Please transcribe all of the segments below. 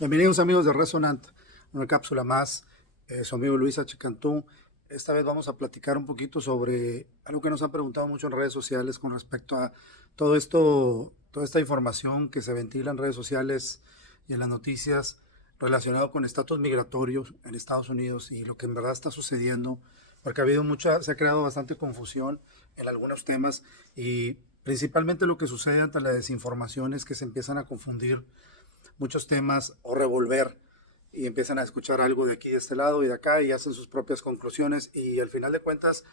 Bienvenidos amigos de Resonant, una cápsula más, su amigo Luis H. Cantú. Esta vez vamos a platicar un poquito sobre algo que nos han preguntado mucho en redes sociales con respecto a todo esto, toda esta información que se ventila en redes sociales y en las noticias relacionado con estatus migratorios en Estados Unidos y lo que en verdad está sucediendo, porque ha habido se ha creado bastante confusión en algunos temas y principalmente lo que sucede ante la desinformación es que se empiezan a confundir muchos temas o revolver y empiezan a escuchar algo de aquí, de este lado y de acá y hacen sus propias conclusiones y al final de cuentas,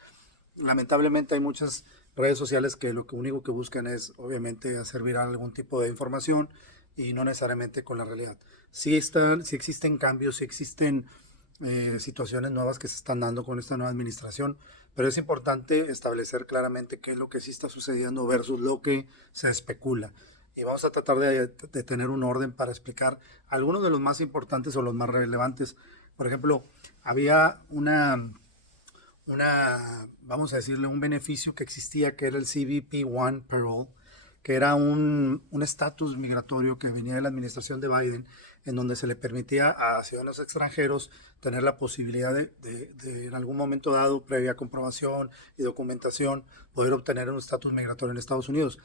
lamentablemente hay muchas redes sociales que lo único que buscan es obviamente hacer viral algún tipo de información y no necesariamente con la realidad. Sí existen cambios, sí existen situaciones nuevas que se están dando con esta nueva administración, pero es importante establecer claramente qué es lo que sí está sucediendo versus lo que se especula. Y vamos a tratar de tener un orden para explicar algunos de los más importantes o los más relevantes. Por ejemplo, había vamos a decirle, un beneficio que existía que era el CBP-1 Parole, que era un estatus migratorio que venía de la administración de Biden, en donde se le permitía a ciudadanos extranjeros tener la posibilidad en algún momento dado, previa comprobación y documentación, poder obtener un estatus migratorio en Estados Unidos.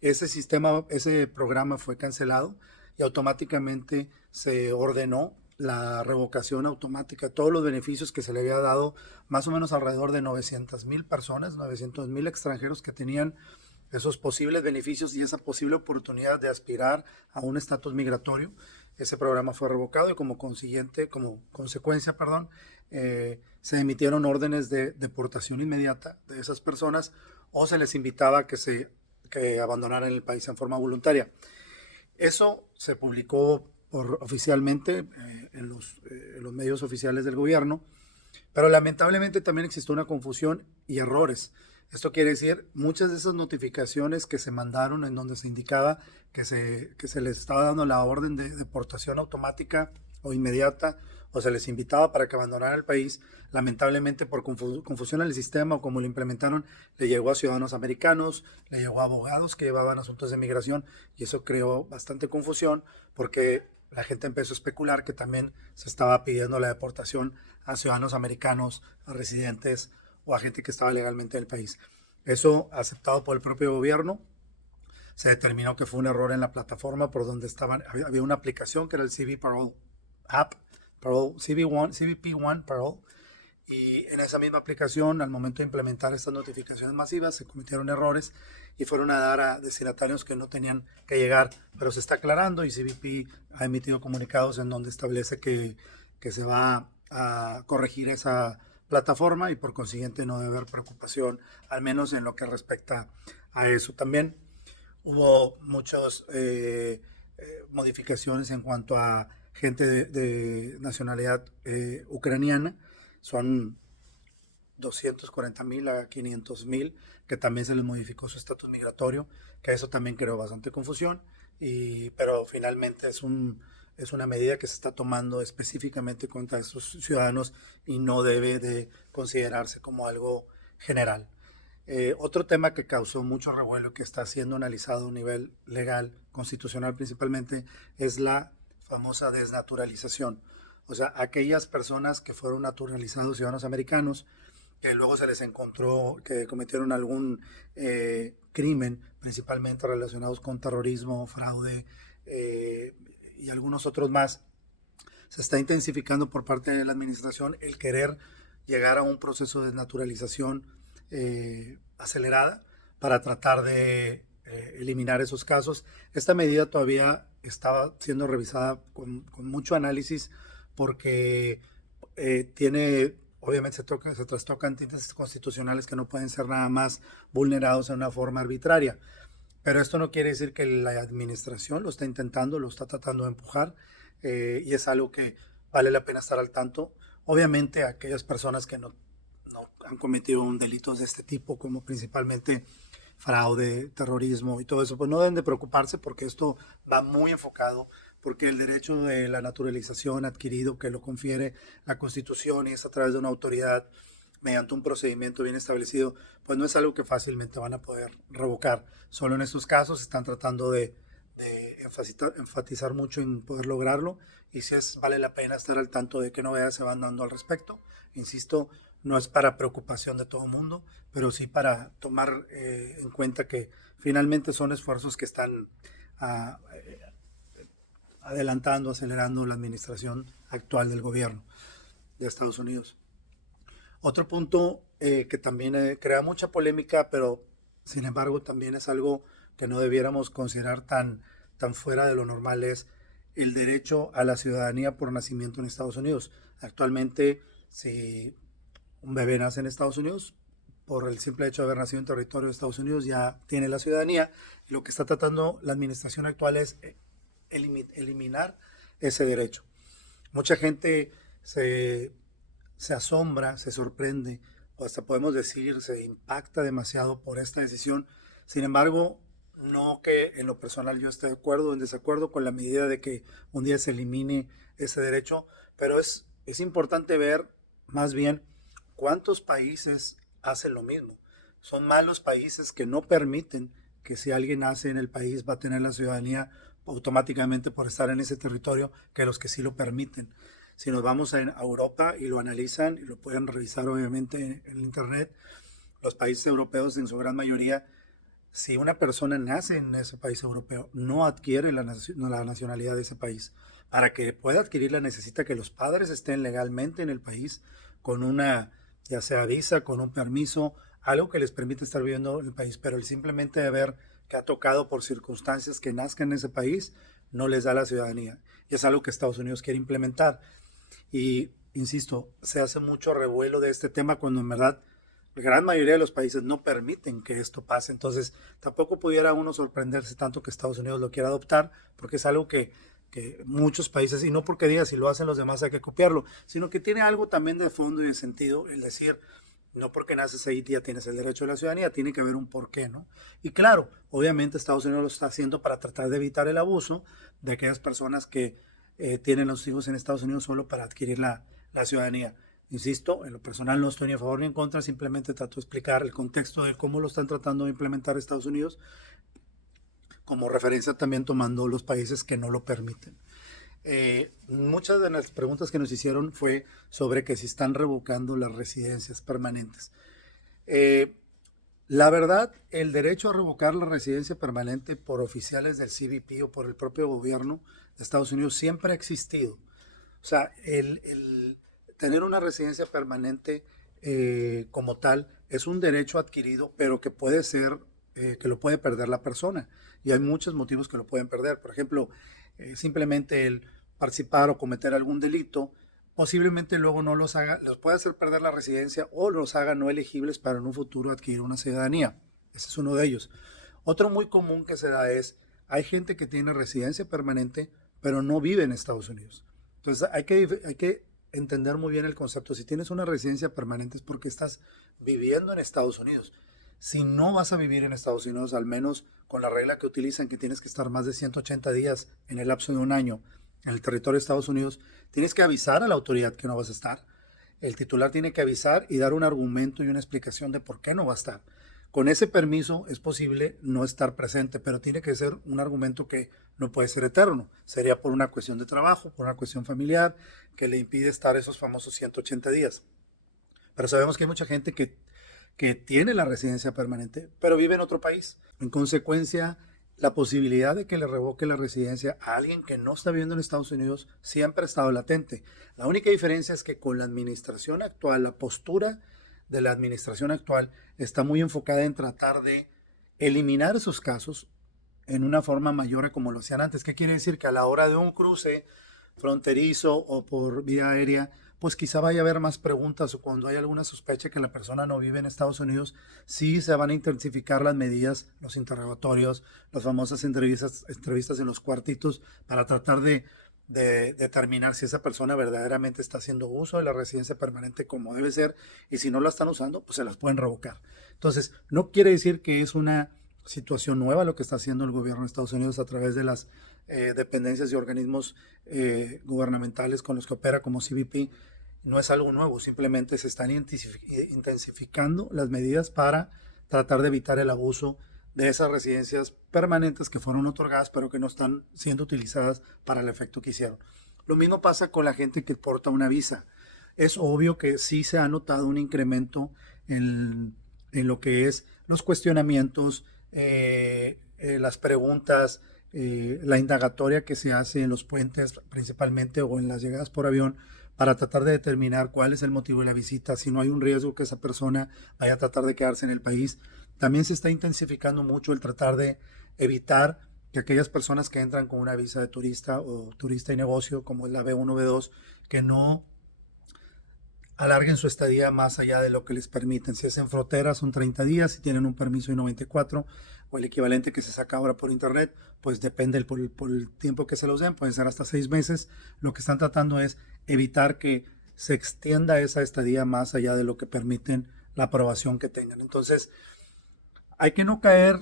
Ese programa fue cancelado y automáticamente se ordenó la revocación automática de todos los beneficios que se le había dado más o menos alrededor de 900,000 personas, 900,000 extranjeros que tenían esos posibles beneficios y esa posible oportunidad de aspirar a un estatus migratorio. Ese programa fue revocado y como consecuencia, se emitieron órdenes de deportación inmediata de esas personas o se les invitaba a que abandonaran el país en forma voluntaria. Eso se publicó oficialmente en los medios oficiales del gobierno, pero lamentablemente también existió una confusión y errores. Esto quiere decir, muchas de esas notificaciones que se mandaron en donde se indicaba que se les estaba dando la orden de deportación automática o inmediata, o se les invitaba para que abandonaran el país, lamentablemente por confusión en el sistema o como lo implementaron, le llegó a ciudadanos americanos, le llegó a abogados que llevaban asuntos de migración y eso creó bastante confusión porque la gente empezó a especular que también se estaba pidiendo la deportación a ciudadanos americanos, a residentes o a gente que estaba legalmente en el país. Eso aceptado por el propio gobierno. Se determinó que fue un error en la plataforma por donde había una aplicación que era el CB Parole App, CBP1 Parole, y en esa misma aplicación, al momento de implementar estas notificaciones masivas, se cometieron errores y fueron a dar a destinatarios que no tenían que llegar, pero se está aclarando y CBP ha emitido comunicados en donde establece que se va a corregir esa plataforma y por consiguiente no debe haber preocupación, al menos en lo que respecta a eso. También hubo muchas modificaciones en cuanto a gente de nacionalidad ucraniana. Son 240,000 a 500,000, que también se les modificó su estatus migratorio, que eso también creó bastante confusión, pero finalmente es una medida que se está tomando específicamente contra estos ciudadanos y no debe de considerarse como algo general. Otro tema que causó mucho revuelo que está siendo analizado a nivel legal, constitucional principalmente, es la famosa desnaturalización. O sea, aquellas personas que fueron naturalizados ciudadanos americanos, que luego se les encontró que cometieron algún crimen, principalmente relacionados con terrorismo, fraude y algunos otros más. Se está intensificando por parte de la administración el querer llegar a un proceso de desnaturalización acelerada para tratar de eliminar esos casos. Esta medida todavía estaba siendo revisada con mucho análisis porque obviamente se trastocan tintes constitucionales que no pueden ser nada más vulnerados de una forma arbitraria. Pero esto no quiere decir que la administración lo está intentando, lo está tratando de empujar y es algo que vale la pena estar al tanto. Obviamente aquellas personas que no han cometido un delitos de este tipo, como principalmente fraude, terrorismo y todo eso, pues no deben de preocuparse porque esto va muy enfocado, porque el derecho de la naturalización adquirido que lo confiere la Constitución y es a través de una autoridad mediante un procedimiento bien establecido, pues no es algo que fácilmente van a poder revocar. Solo en estos casos están tratando enfatizar mucho en poder lograrlo y si vale la pena estar al tanto de qué novedades se van dando al respecto. Insisto, no es para preocupación de todo el mundo, pero sí para tomar en cuenta que finalmente son esfuerzos que están ah, adelantando, acelerando la administración actual del gobierno de Estados Unidos. Otro punto que también crea mucha polémica, pero sin embargo también es algo que no debiéramos considerar tan fuera de lo normal, es el derecho a la ciudadanía por nacimiento en Estados Unidos. Actualmente, si un bebé nace en Estados Unidos, por el simple hecho de haber nacido en territorio de Estados Unidos, ya tiene la ciudadanía. Y lo que está tratando la administración actual es eliminar ese derecho. Mucha gente se asombra, se sorprende, o hasta podemos decir, se impacta demasiado por esta decisión. Sin embargo, no que en lo personal yo esté de acuerdo o en desacuerdo con la medida de que un día se elimine ese derecho, pero es importante ver más bien cuántos países hacen lo mismo. Son más los países que no permiten que si alguien nace en el país va a tener la ciudadanía automáticamente por estar en ese territorio que los que sí lo permiten. Si nos vamos a Europa y lo analizan y lo pueden revisar obviamente en internet, los países europeos en su gran mayoría, si una persona nace en ese país europeo, no adquiere la nacionalidad de ese país. Para que pueda adquirirla necesita que los padres estén legalmente en el país con una, ya sea visa, con un permiso, algo que les permite estar viviendo en el país, pero el simplemente de ver que ha tocado por circunstancias que nazcan en ese país, no les da la ciudadanía. Y es algo que Estados Unidos quiere implementar. Y, insisto, se hace mucho revuelo de este tema cuando en verdad la gran mayoría de los países no permiten que esto pase. Entonces, tampoco pudiera uno sorprenderse tanto que Estados Unidos lo quiera adoptar, porque es algo que muchos países, y no porque diga si lo hacen los demás hay que copiarlo, sino que tiene algo también de fondo y de sentido, el decir, no porque naces ahí ya tienes el derecho a la ciudadanía, tiene que haber un porqué, ¿no? Y claro, obviamente Estados Unidos lo está haciendo para tratar de evitar el abuso de aquellas personas que tienen los hijos en Estados Unidos solo para adquirir la ciudadanía. Insisto, en lo personal no estoy ni a favor ni en contra, simplemente trato de explicar el contexto de cómo lo están tratando de implementar Estados Unidos, como referencia también tomando los países que no lo permiten. Muchas de las preguntas que nos hicieron fue sobre que si están revocando las residencias permanentes. La verdad, el derecho a revocar la residencia permanente por oficiales del CBP o por el propio gobierno de Estados Unidos siempre ha existido. O sea, el tener una residencia permanente como tal es un derecho adquirido, pero que puede ser, que lo puede perder la persona. Y hay muchos motivos que lo pueden perder. Por ejemplo, simplemente el participar o cometer algún delito, posiblemente luego no los haga, los puede hacer perder la residencia o los haga no elegibles para en un futuro adquirir una ciudadanía. Ese es uno de ellos. Otro muy común que se da es, hay gente que tiene residencia permanente, pero no vive en Estados Unidos. Entonces hay que entender muy bien el concepto. Si tienes una residencia permanente es porque estás viviendo en Estados Unidos. Si no vas a vivir en Estados Unidos, al menos con la regla que utilizan, que tienes que estar más de 180 días en el lapso de un año en el territorio de Estados Unidos, tienes que avisar a la autoridad que no vas a estar. El titular tiene que avisar y dar un argumento y una explicación de por qué no va a estar. Con ese permiso es posible no estar presente, pero tiene que ser un argumento que no puede ser eterno. Sería por una cuestión de trabajo, por una cuestión familiar, que le impide estar esos famosos 180 días. Pero sabemos que hay mucha gente que tiene la residencia permanente, pero vive en otro país. En consecuencia, la posibilidad de que le revoque la residencia a alguien que no está viviendo en Estados Unidos siempre ha estado latente. La única diferencia es que con la administración actual, la postura de la administración actual está muy enfocada en tratar de eliminar esos casos en una forma mayor a como lo hacían antes. ¿Qué quiere decir? Que a la hora de un cruce fronterizo o por vía aérea, pues quizá vaya a haber más preguntas o cuando hay alguna sospecha que la persona no vive en Estados Unidos, sí se van a intensificar las medidas, los interrogatorios, las famosas entrevistas en los cuartitos para tratar de determinar si esa persona verdaderamente está haciendo uso de la residencia permanente como debe ser y si no la están usando, pues se las pueden revocar. Entonces, no quiere decir que es una situación nueva lo que está haciendo el gobierno de Estados Unidos a través de las dependencias y organismos gubernamentales con los que opera como CBP. No es algo nuevo, simplemente se están intensificando las medidas para tratar de evitar el abuso de esas residencias permanentes que fueron otorgadas, pero que no están siendo utilizadas para el efecto que hicieron. Lo mismo pasa con la gente que porta una visa. Es obvio que sí se ha notado un incremento en lo que es los cuestionamientos, las preguntas, la indagatoria que se hace en los puentes principalmente o en las llegadas por avión para tratar de determinar cuál es el motivo de la visita, si no hay un riesgo que esa persona vaya a tratar de quedarse en el país. También se está intensificando mucho el tratar de evitar que aquellas personas que entran con una visa de turista o turista y negocio, como es la B1, B2, que no alarguen su estadía más allá de lo que les permiten. Si es en frontera son 30 días, si tienen un permiso I-94 o el equivalente que se saca ahora por internet, pues depende por el tiempo que se los den, pueden ser hasta 6 meses. Lo que están tratando es evitar que se extienda esa estadía más allá de lo que permiten la aprobación que tengan. Entonces, hay que no caer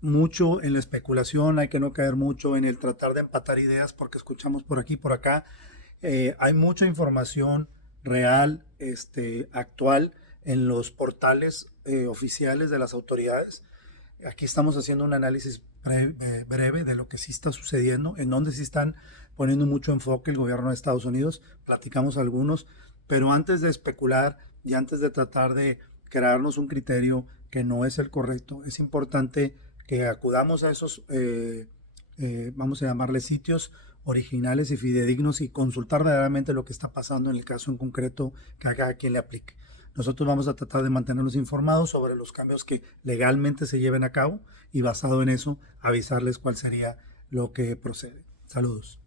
mucho en la especulación, hay que no caer mucho en el tratar de empatar ideas porque escuchamos por aquí y por acá. Hay mucha información real, actual en los portales oficiales de las autoridades. Aquí estamos haciendo un análisis breve de lo que sí está sucediendo, en donde sí están poniendo mucho enfoque el gobierno de Estados Unidos. Platicamos algunos, pero antes de especular y antes de tratar de crearnos un criterio que no es el correcto, es importante que acudamos a esos, vamos a llamarle sitios originales y fidedignos y consultar verdaderamente lo que está pasando en el caso en concreto que a cada quien le aplique. Nosotros vamos a tratar de mantenerlos informados sobre los cambios que legalmente se lleven a cabo y basado en eso avisarles cuál sería lo que procede. Saludos.